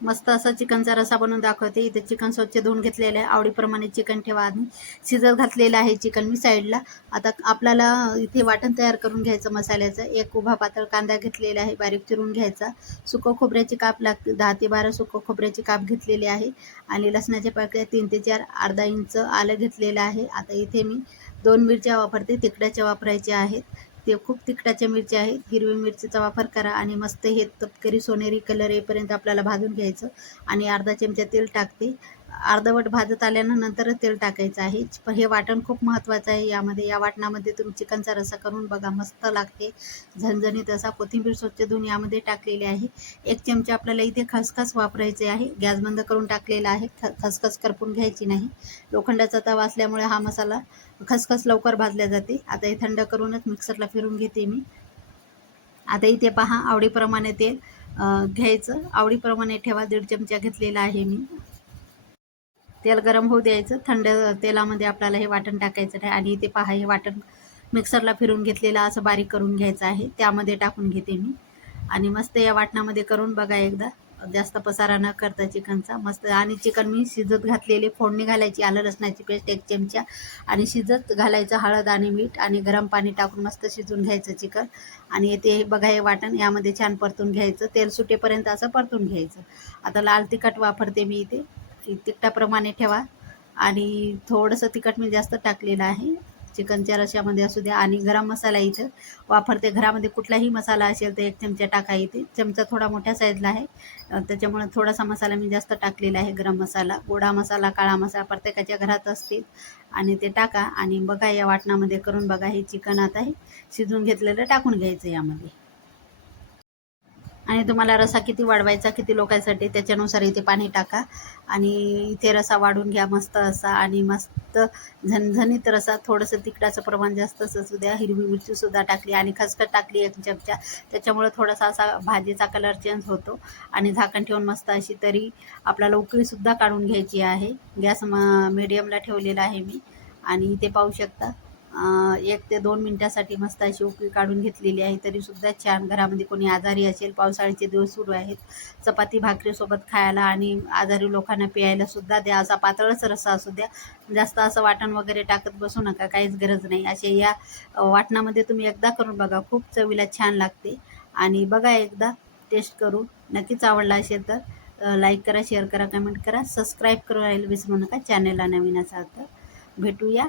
मस्त असा चिकनचा रस्सा बनवून दाखवते। इथे चिकन स्वच्छ धुवून घेतलेलं आहे। आवडीप्रमाणे चिकन ठेवा आणि शिजत घातलेलं आहे चिकन मी साईडला। आता आपल्याला इथे वाटण तयार करून घ्यायचं मसाल्याचं। एक उभा पातळ कांदा घेतलेला आहे, बारीक चिरून घ्यायचा। सुकं खोबऱ्याचे काप लागतील, 10 ते 12 सुकं खोबऱ्याचे काप घेतलेले आहे आणि लसणाच्या पाकळ्या 3 ते 4, अर्धा इंच आलं घेतलेलं आहे। आता इथे मी 2 मिरच्या वापरते, तिखटाच्या वापरायच्या आहेत। ते खूप तिखटाच्या मिरच्या आहेत। हिरवी मिरचीचा वापर करा आणि मस्त हे तपकिरी सोनेरी कलर येईपर्यंत आपल्याला भाजून घ्यायचं आणि अर्धा चमचा तेल टाकते। अर्धवट भाजत आल्यानंतर तेल टाकायचं आहे। पण हे वाटण खूप महत्त्वाचं आहे यामध्ये। या वाटणामध्ये तुम्ही चिकनचा रस्सा करून बघा, मस्त लागते झणझणीत असा। कोथिंबीर स्वच्छ धुवून यामध्ये टाकलेली आहे। 1 चमचा आपल्याला इथे खसखस वापरायचे आहे। गॅस बंद करून टाकलेला आहे। खसखस करपून घ्यायची नाही। लोखंडाचा तवा असल्यामुळे हा मसाला खसखस लवकर भाजल्या जाते। आता हे थंड करूनच मिक्सरला फिरून घेते मी। आता इथे पहा, आवडीप्रमाणे तेल घ्यायचं, आवडीप्रमाणे ठेवा। 1.5 चमचा घेतलेला आहे मी। तेल गरम होऊ द्यायचं। थंड तेलामध्ये आपल्याला हे वाटण टाकायचं आहे आणि इथे पहा, हे वाटण मिक्सरला फिरून घेतलेलं असं बारीक करून घ्यायचं आहे, त्यामध्ये टाकून घेते मी आणि मस्त या वाटणामध्ये करून बघा एकदा। जास्त पसारा न करता चिकनचा मस्त। आणि चिकन मी शिजत घातलेले, फोडणी घालायची आलं लसणाची पेस्ट 1 चमचा आणि शिजत घालायचं हळद आणि मीठ आणि गरम पाणी टाकून मस्त शिजून घ्यायचं चिकन। आणि ते बघा, हे वाटण यामध्ये छान परतून घ्यायचं, तेल सुटेपर्यंत असं परतून घ्यायचं। आता लाल तिखट वापरते मी इथे, तिखटाप्रमाणे ठेवा आणि थोडंसं तिखट मी जास्त टाकलेलं आहे चिकनच्या रश्श्यामध्ये असू द्या। आणि गरम मसाला इथं वापरते, घरामध्ये कुठलाही मसाला असेल तर 1 चमचा टाका। इथे चमचा थोडा मोठ्या साईजला आहे, त्याच्यामुळे थोडासा मसाला मी जास्त टाकलेला आहे। गरम मसाला, गोडा मसाला, काळा मसाला प्रत्येकाच्या घरात असतील आणि ते टाका आणि बघा या वाटणामध्ये करून बघा। हे चिकन आता हे शिजून घेतलेलं टाकून घ्यायचं यामध्ये आणि तुम्हाला रस्सा किती वाढवायचा, किती लोकांसाठी त्याच्यानुसार इथे पाणी टाका आणि इथे रस्सा वाढून घ्या मस्त असा आणि मस्त झणझणीत रस्सा। थोडंसं तिखटाचं प्रमाण जास्त असू द्या। हिरवी मिरचीसुद्धा टाकली आणि खसखस टाकली 1 चमचा, त्याच्यामुळे थोडासा असा भाजीचा कलर चेंज होतो। आणि झाकण ठेवून मस्त अशी तरी आपल्याला उकळीसुद्धा काढून घ्यायची आहे। गॅस मीडियमला ठेवलेला आहे मी आणि इथे पाहू शकता 1 ते 2 मिनिटासाठी मस्त अशी उकळी काढून घेतलेली आहे। तरीसुद्धा छान, घरामध्ये कोणी आजारी असेल, पावसाळ्याचे दिवस सुरू आहेत, चपाती भाकरीसोबत खायला आणि आजारी लोकांना प्यायला सुद्धा द्या। असा पातळच रस्सा असू द्या, जास्त असं वाटण वगैरे टाकत बसू नका, काहीच गरज नाही। असे या वाटणामध्ये तुम्ही एकदा करून बघा, खूप चवीला छान लागते। आणि बघा एकदा टेस्ट करून, नक्कीच आवडला असेल तर लाईक करा, शेअर करा, कमेंट करा, सबस्क्राईब करायला विसरू नका चॅनलला नवीन असाल तर। भेटूया।